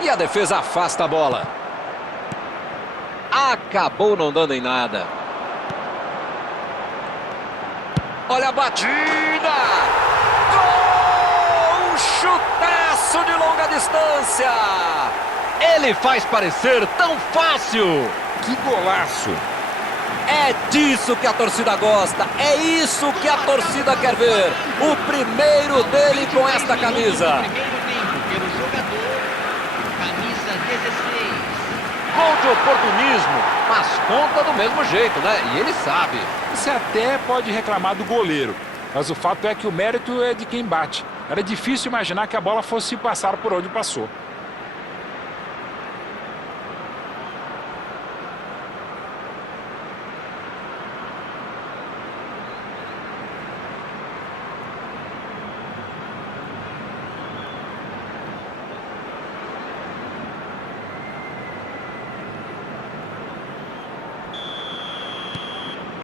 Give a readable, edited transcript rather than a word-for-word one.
E a defesa afasta a bola. Acabou não dando em nada. Olha a batida! Gol! Um chutaço de longa distância! Ele faz parecer tão fácil! Que golaço! É disso que a torcida gosta, é isso que a torcida quer ver. O primeiro dele com esta camisa. Pelo jogador, camisa 16. Gol de oportunismo, mas conta do mesmo jeito, né? E ele sabe. Você até pode reclamar do goleiro, mas o fato é que o mérito é de quem bate. Era difícil imaginar que a bola fosse passar por onde passou.